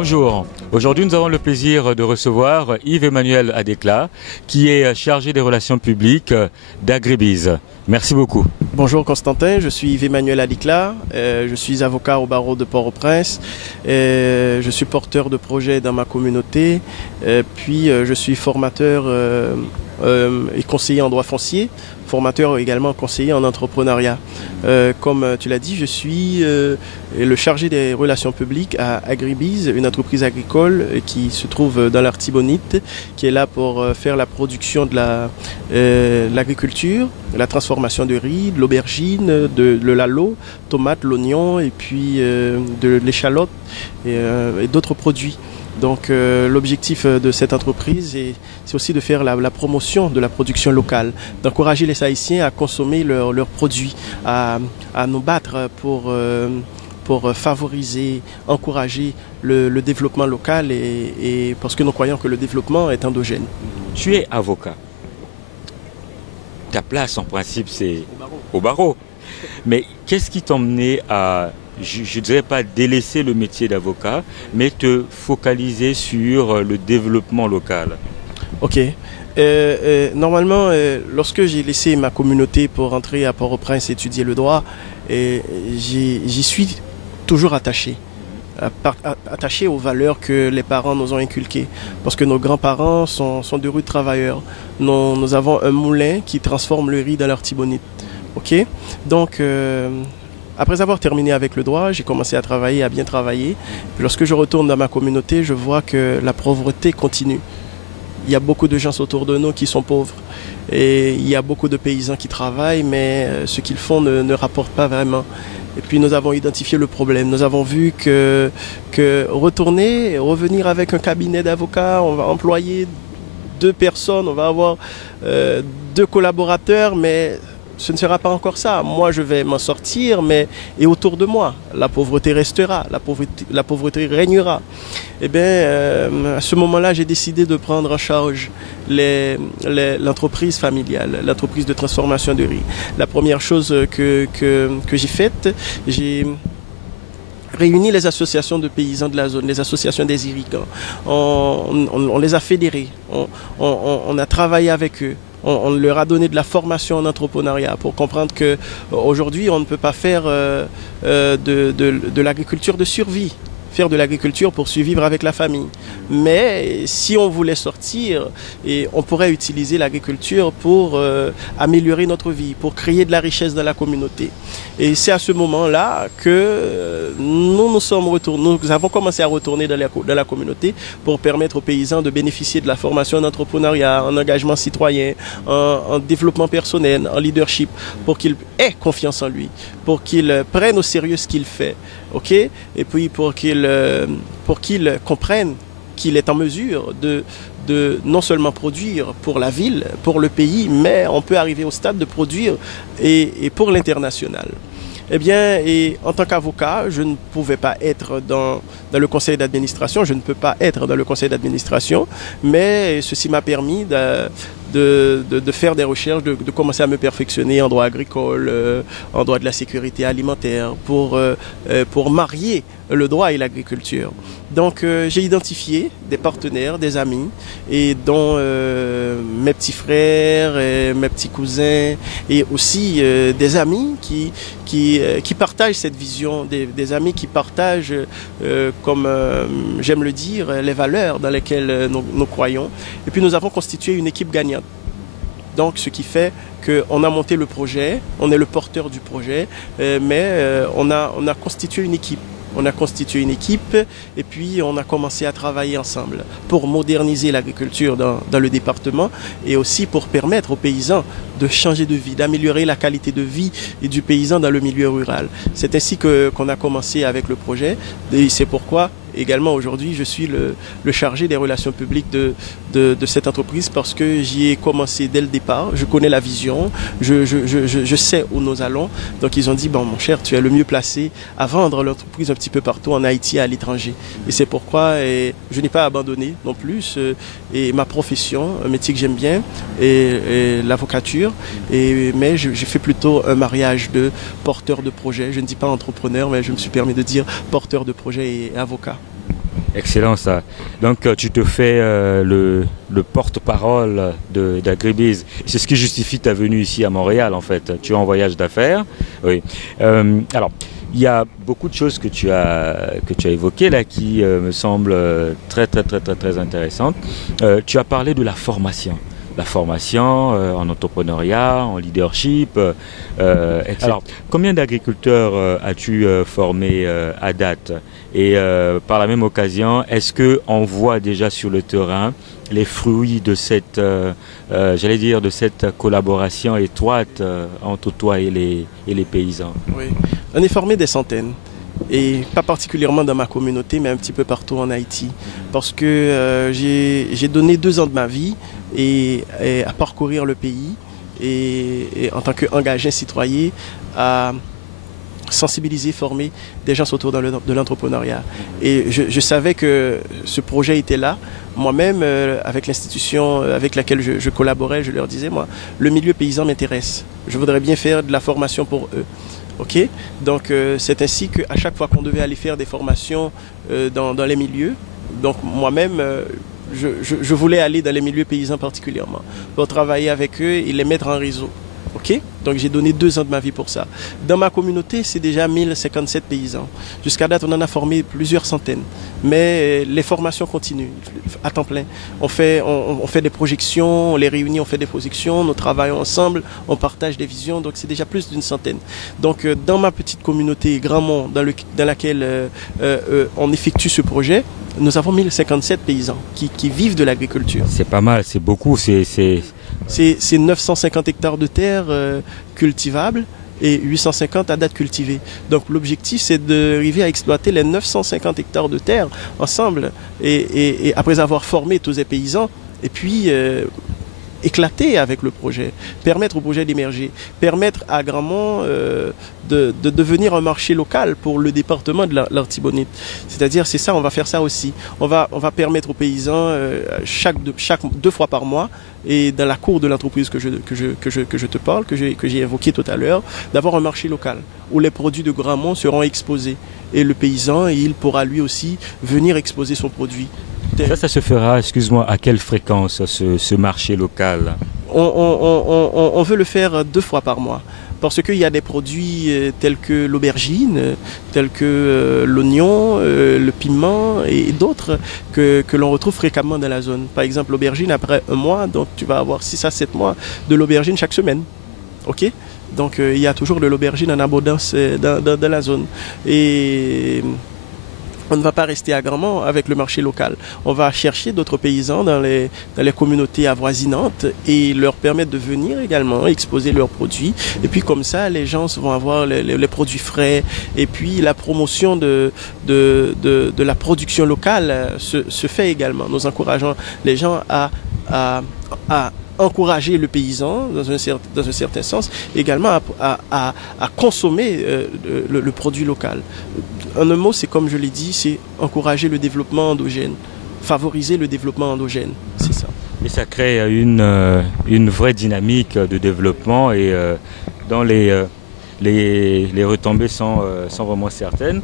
Bonjour, aujourd'hui nous avons le plaisir de recevoir Yves-Emmanuel Adéclat qui est chargé des relations publiques d'Agribiz. Merci beaucoup. Bonjour Constantin, je suis Yves-Emmanuel Adéclat, je suis avocat au barreau de Port-au-Prince, je suis porteur de projets dans ma communauté, puis je suis formateur et conseiller en droit foncier, formateur également conseiller en entrepreneuriat. Comme tu l'as dit, je suis le chargé des relations publiques à Agribiz, une entreprise agricole qui se trouve dans l'Artibonite, qui est là pour faire la production de l'agriculture, la transformation de riz, de l'aubergine, de l'alo, tomate, l'oignon et puis de l'échalote et d'autres produits. Donc l'objectif de cette entreprise, c'est aussi de faire la promotion de la production locale, d'encourager les Haïtiens à consommer leurs produits, à nous battre pour favoriser, encourager le développement local et parce que nous croyons que le développement est endogène. Tu es avocat. Ta place en principe c'est au barreau. Mais qu'est-ce qui t'a emmené à, je ne dirais pas délaisser le métier d'avocat, mais te focaliser sur le développement local? Ok. Normalement, lorsque j'ai laissé ma communauté pour rentrer à Port-au-Prince étudier le droit, j'y suis toujours attaché. Attaché aux valeurs que les parents nous ont inculquées. Parce que nos grands-parents sont de rudes travailleurs. Nous avons un moulin qui transforme le riz dans l'Artibonite. Ok? Donc, après avoir terminé avec le droit, j'ai commencé à travailler, à bien travailler. Puis lorsque je retourne dans ma communauté, je vois que la pauvreté continue. Il y a beaucoup de gens autour de nous qui sont pauvres. Et il y a beaucoup de paysans qui travaillent, mais ce qu'ils font ne rapporte pas vraiment. Et puis nous avons identifié le problème. Nous avons vu que revenir avec un cabinet d'avocats, on va employer 2 personnes, on va avoir 2 collaborateurs, mais ce ne sera pas encore ça. Moi, je vais m'en sortir, mais et autour de moi, la pauvreté restera, la pauvreté régnera. Eh bien, à ce moment-là, j'ai décidé de prendre en charge l'entreprise familiale, l'entreprise de transformation de riz. La première chose que j'ai faite, j'ai réuni les associations de paysans de la zone, les associations des irrigants. On les a fédérés, on a travaillé avec eux. On leur a donné de la formation en entrepreneuriat pour comprendre qu'aujourd'hui, on ne peut pas faire de l'agriculture de survie, faire de l'agriculture pour survivre avec la famille. Mais si on voulait sortir, on pourrait utiliser l'agriculture pour améliorer notre vie, pour créer de la richesse dans la communauté. Et c'est à ce moment-là que nous avons commencé à retourner dans la communauté pour permettre aux paysans de bénéficier de la formation en entrepreneuriat, en engagement citoyen, en développement personnel, en leadership, pour qu'ils aient confiance en lui, pour qu'ils prennent au sérieux ce qu'il fait, ok? Et puis pour qu'ils comprennent qu'il est en mesure de non seulement produire pour la ville, pour le pays, mais on peut arriver au stade de produire et pour l'international. Eh bien, en tant qu'avocat, je ne pouvais pas être dans le conseil d'administration, je ne peux pas être dans le conseil d'administration, mais ceci m'a permis de faire des recherches, de commencer à me perfectionner en droit agricole, en droit de la sécurité alimentaire, pour marier le droit et l'agriculture. Donc j'ai identifié des partenaires, des amis, et dont mes petits frères, et mes petits cousins, et aussi des amis qui partagent cette vision, des amis qui partagent, comme j'aime le dire, les valeurs dans lesquelles nous croyons. Et puis nous avons constitué une équipe gagnante. Donc ce qui fait qu'on a monté le projet, on est le porteur du projet, mais on a constitué une équipe. On a constitué une équipe et puis on a commencé à travailler ensemble pour moderniser l'agriculture dans le département et aussi pour permettre aux paysans de changer de vie, d'améliorer la qualité de vie du paysan dans le milieu rural. C'est ainsi qu'on a commencé avec le projet et c'est pourquoi également aujourd'hui je suis le chargé des relations publiques de cette entreprise parce que j'y ai commencé dès le départ, je connais la vision, je sais où nous allons. Donc ils ont dit, bon mon cher, tu es le mieux placé à vendre l'entreprise un petit peu partout en Haïti et à l'étranger. Et c'est pourquoi je n'ai pas abandonné non plus et ma profession, un métier que j'aime bien, et l'avocature. Mais je fais plutôt un mariage de porteur de projet. Je ne dis pas entrepreneur, mais je me suis permis de dire porteur de projet et avocat. Excellent ça. Donc tu te fais le porte-parole d'Agribiz. C'est ce qui justifie ta venue ici à Montréal en fait. Tu es en voyage d'affaires. Oui. Alors, il y a beaucoup de choses que tu as évoquées là qui me semblent très intéressantes. Tu as parlé de la formation. La formation en entrepreneuriat, en leadership. Alors, combien d'agriculteurs as-tu formé à date? Et par la même occasion, est-ce qu'on voit déjà sur le terrain les fruits de cette, j'allais dire, de cette collaboration étroite entre toi et les paysans? Oui, on est formé des centaines. Et pas particulièrement dans ma communauté, mais un petit peu partout en Haïti. Parce que j'ai donné 2 ans de ma vie à parcourir le pays et en tant qu'engagé citoyen à sensibiliser, former des gens autour de l'entrepreneuriat. Et je savais que ce projet était là. Moi-même, avec l'institution avec laquelle je collaborais, je leur disais, moi, le milieu paysan m'intéresse. Je voudrais bien faire de la formation pour eux. Ok, donc c'est ainsi qu'à chaque fois qu'on devait aller faire des formations dans les milieux, donc moi-même, je voulais aller dans les milieux paysans particulièrement, pour travailler avec eux et les mettre en réseau. Ok, donc j'ai donné 2 ans de ma vie pour ça. Dans ma communauté, c'est déjà 1057 paysans. Jusqu'à date, on en a formé plusieurs centaines. Mais les formations continuent à temps plein. On fait des projections, on les réunit, on fait des projections, nous travaillons ensemble, on partage des visions. Donc c'est déjà plus d'une centaine. Donc dans ma petite communauté Grandmont, dans laquelle on effectue ce projet, nous avons 1057 paysans qui vivent de l'agriculture. C'est pas mal, c'est beaucoup. C'est 950 hectares de terre cultivables et 850 à date cultivée. Donc l'objectif, c'est d'arriver à exploiter les 950 hectares de terre ensemble et après avoir formé tous ces paysans et puis éclater avec le projet, permettre au projet d'émerger, permettre à Grandmont de devenir un marché local pour le département de l'Artibonite. C'est-à-dire, c'est ça, on va faire ça aussi. On va permettre aux paysans, chaque 2 fois par mois, et dans la cour de l'entreprise que je te parle, que j'ai évoqué tout à l'heure, d'avoir un marché local où les produits de Grandmont seront exposés. Et le paysan, il pourra lui aussi venir exposer son produit. Ça se fera, excuse-moi, à quelle fréquence ce marché local? On veut le faire 2 fois par mois. Parce qu'il y a des produits tels que l'aubergine, tels que l'oignon, le piment et d'autres que l'on retrouve fréquemment dans la zone. Par exemple, l'aubergine, après 1 mois, donc tu vas avoir 6 à 7 mois de l'aubergine chaque semaine. Ok? Donc il y a toujours de l'aubergine en abondance dans la zone. Et on ne va pas rester à Grandmont avec le marché local. On va chercher d'autres paysans dans les communautés avoisinantes et leur permettre de venir également exposer leurs produits. Et puis comme ça, les gens vont avoir les produits frais. Et puis la promotion de la production locale se fait également. Nous encourageons les gens à encourager le paysan dans un certain sens, également à consommer le produit local. En un mot, c'est comme je l'ai dit, c'est encourager le développement endogène, favoriser le développement endogène, c'est ça. Et ça crée une vraie dynamique de développement et dont les retombées sont vraiment certaines.